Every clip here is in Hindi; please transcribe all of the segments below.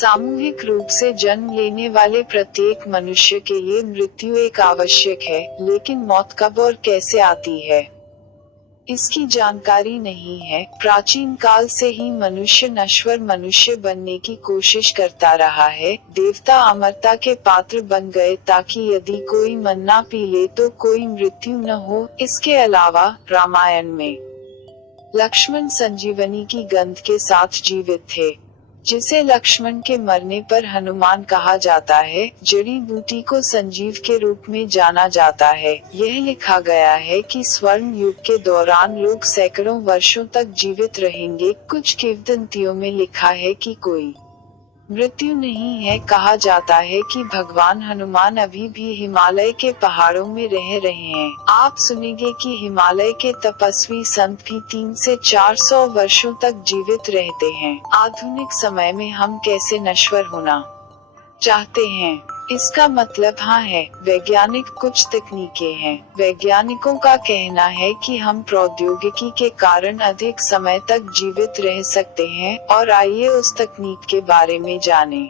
सामूहिक रूप से जन्म लेने वाले प्रत्येक मनुष्य के लिए मृत्यु एक आवश्यक है, लेकिन मौत कब और कैसे आती है, इसकी जानकारी नहीं है। प्राचीन काल से ही मनुष्य नश्वर मनुष्य बनने की कोशिश करता रहा है। देवता अमरता के पात्र बन गए ताकि यदि कोई मन्ना पी ले तो कोई मृत्यु न हो। इसके अलावा रामायण में लक्ष्मण संजीवनी की गंध के साथ जीवित थे, जिसे लक्ष्मण के मरने पर हनुमान कहा जाता है। जड़ी बूटी को संजीव के रूप में जाना जाता है। यह लिखा गया है कि स्वर्ण युग के दौरान लोग सैकड़ों वर्षों तक जीवित रहेंगे। कुछ किंवदंतियों में लिखा है कि कोई मृत्यु नहीं है। कहा जाता है कि भगवान हनुमान अभी भी हिमालय के पहाड़ों में रह रहे हैं। आप सुनेंगे कि हिमालय के तपस्वी संत भी 300 से 400 वर्षों तक जीवित रहते हैं। आधुनिक समय में हम कैसे नश्वर होना चाहते हैं, इसका मतलब हाँ है। वैज्ञानिक कुछ तकनीकें हैं। वैज्ञानिकों का कहना है कि हम प्रौद्योगिकी के कारण अधिक समय तक जीवित रह सकते हैं, और आइए उस तकनीक के बारे में जानें।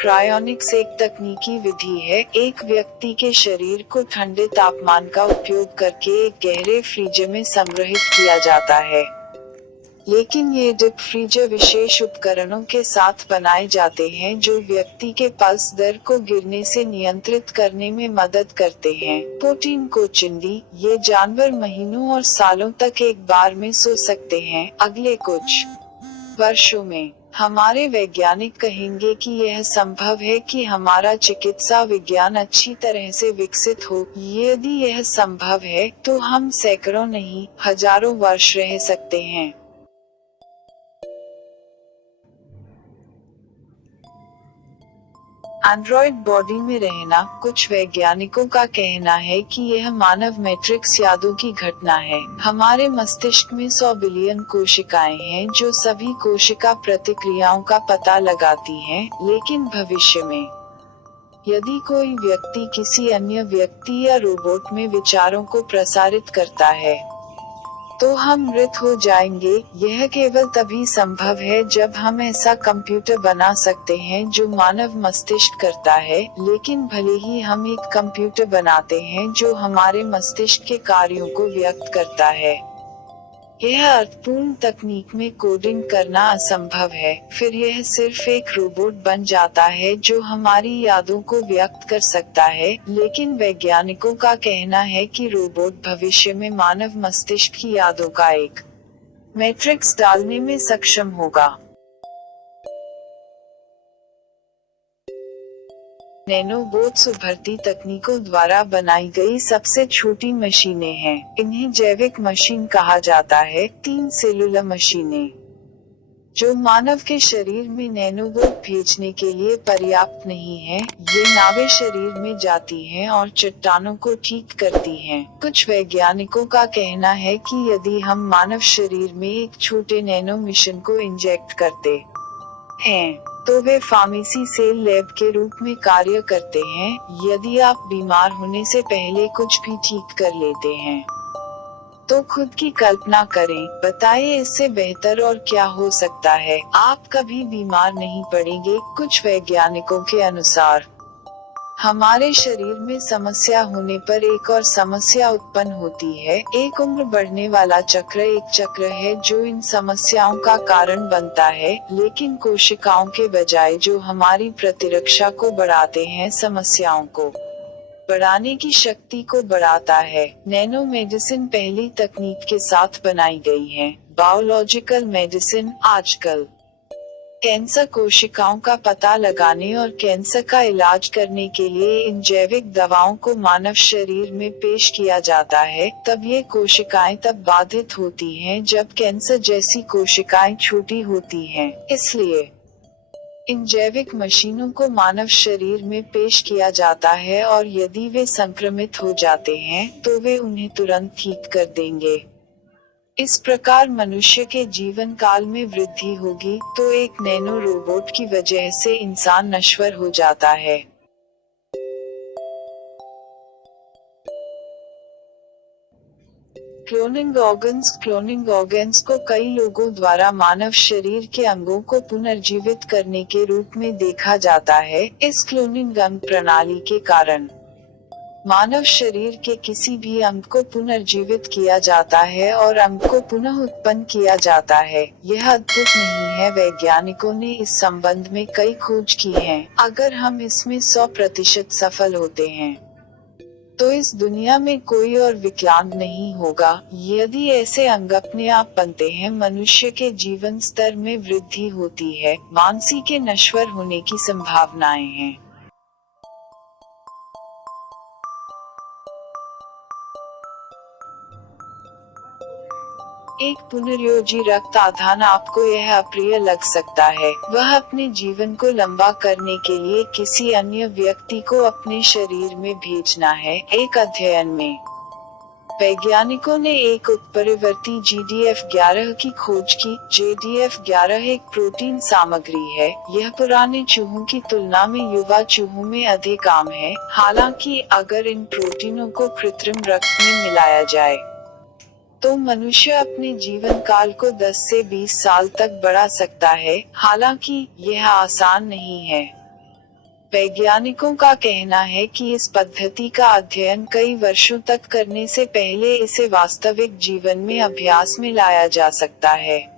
क्रायोनिक्स एक तकनीकी विधि है। एक व्यक्ति के शरीर को ठंडे तापमान का उपयोग करके एक गहरे फ्रीजर में संग्रहित किया जाता है। लेकिन ये डीप फ्रीजर विशेष उपकरणों के साथ बनाए जाते हैं जो व्यक्ति के पल्स दर को गिरने से नियंत्रित करने में मदद करते हैं। प्रोटीन को चिंदी, ये जानवर महीनों और सालों तक एक बार में सो सकते हैं। अगले कुछ वर्षों में हमारे वैज्ञानिक कहेंगे कि यह संभव है कि हमारा चिकित्सा विज्ञान अच्छी तरह से विकसित हो। यदि यह संभव है तो हम सैकड़ों नहीं, हजारों वर्ष रह सकते हैं। एंड्रॉइड बॉडी में रहना। कुछ वैज्ञानिकों का कहना है कि यह मानव मैट्रिक्स यादों की घटना है। हमारे मस्तिष्क में 100 बिलियन कोशिकाएं हैं जो सभी कोशिका प्रतिक्रियाओं का पता लगाती हैं। लेकिन भविष्य में यदि कोई व्यक्ति किसी अन्य व्यक्ति या रोबोट में विचारों को प्रसारित करता है तो हम मृत हो जाएंगे। यह केवल तभी संभव है जब हम ऐसा कंप्यूटर बना सकते हैं जो मानव मस्तिष्क करता है। लेकिन भले ही हम एक कंप्यूटर बनाते हैं जो हमारे मस्तिष्क के कार्यों को व्यक्त करता है, यह अर्थपूर्ण तकनीक में कोडिंग करना असंभव है। फिर यह सिर्फ एक रोबोट बन जाता है जो हमारी यादों को व्यक्त कर सकता है। लेकिन वैज्ञानिकों का कहना है कि रोबोट भविष्य में मानव मस्तिष्क की यादों का एक मैट्रिक्स डालने में सक्षम होगा। नैनोबोट्स उभरती तकनीकों द्वारा बनाई गई सबसे छोटी मशीनें हैं। इन्हें जैविक मशीन कहा जाता है। 3 सेलुलर मशीनें जो मानव के शरीर में नैनोबोट भेजने के लिए पर्याप्त नहीं है। ये नावें शरीर में जाती हैं और चट्टानों को ठीक करती हैं। कुछ वैज्ञानिकों का कहना है कि यदि हम मानव शरीर में एक छोटे नैनो मिशन को इंजेक्ट करते हैं तो वे फार्मेसी सेल लैब के रूप में कार्य करते हैं। यदि आप बीमार होने से पहले कुछ भी ठीक कर लेते हैं तो खुद की कल्पना करें, बताइए इससे बेहतर और क्या हो सकता है। आप कभी बीमार नहीं पड़ेंगे। कुछ वैज्ञानिकों के अनुसार हमारे शरीर में समस्या होने पर एक और समस्या उत्पन्न होती है। एक उम्र बढ़ने वाला चक्र एक चक्र है जो इन समस्याओं का कारण बनता है। लेकिन कोशिकाओं के बजाय जो हमारी प्रतिरक्षा को बढ़ाते हैं, समस्याओं को बढ़ाने की शक्ति को बढ़ाता है। नैनो मेडिसिन पहली तकनीक के साथ बनाई गई है। बायोलॉजिकल मेडिसिन आजकल कैंसर कोशिकाओं का पता लगाने और कैंसर का इलाज करने के लिए इन जैविक दवाओं को मानव शरीर में पेश किया जाता है। तब ये कोशिकाएं तब बाधित होती हैं जब कैंसर जैसी कोशिकाएं छोटी होती हैं। इसलिए इन जैविक मशीनों को मानव शरीर में पेश किया जाता है और यदि वे संक्रमित हो जाते हैं तो वे उन्हें तुरंत ठीक कर देंगे। इस प्रकार मनुष्य के जीवन काल में वृद्धि होगी। तो एक नैनो रोबोट की वजह से इंसान नश्वर हो जाता है। क्लोनिंग ऑर्गन्स को कई लोगों द्वारा मानव शरीर के अंगों को पुनर्जीवित करने के रूप में देखा जाता है। इस क्लोनिंग अंग प्रणाली के कारण मानव शरीर के किसी भी अंग को पुनर्जीवित किया जाता है और अंग को पुनः उत्पन्न किया जाता है। यह अद्भुत नहीं है। वैज्ञानिकों ने इस संबंध में कई खोज की हैं। अगर हम इसमें 100% सफल होते हैं तो इस दुनिया में कोई और विकलांग नहीं होगा। यदि ऐसे अंग अपने आप बनते हैं, मनुष्य के जीवन स्तर में वृद्धि होती है, मानसिक के नश्वर होने की संभावनाएं हैं। एक पुनर्योजी रक्त आधान आपको यह अप्रिय लग सकता है। वह अपने जीवन को लंबा करने के लिए किसी अन्य व्यक्ति को अपने शरीर में भेजना है। एक अध्ययन में वैज्ञानिकों ने एक उत्परिवर्ती GDF11 की खोज की। GDF11 एक प्रोटीन सामग्री है। यह पुराने चूहों की तुलना में युवा चूहों में अधिक आम है। हालांकि अगर इन प्रोटीनों को कृत्रिम रक्त में मिलाया जाए तो मनुष्य अपने जीवन काल को 10 से 20 साल तक बढ़ा सकता है। हालांकि यह आसान नहीं है। वैज्ञानिकों का कहना है कि इस पद्धति का अध्ययन कई वर्षों तक करने से पहले इसे वास्तविक जीवन में अभ्यास में लाया जा सकता है।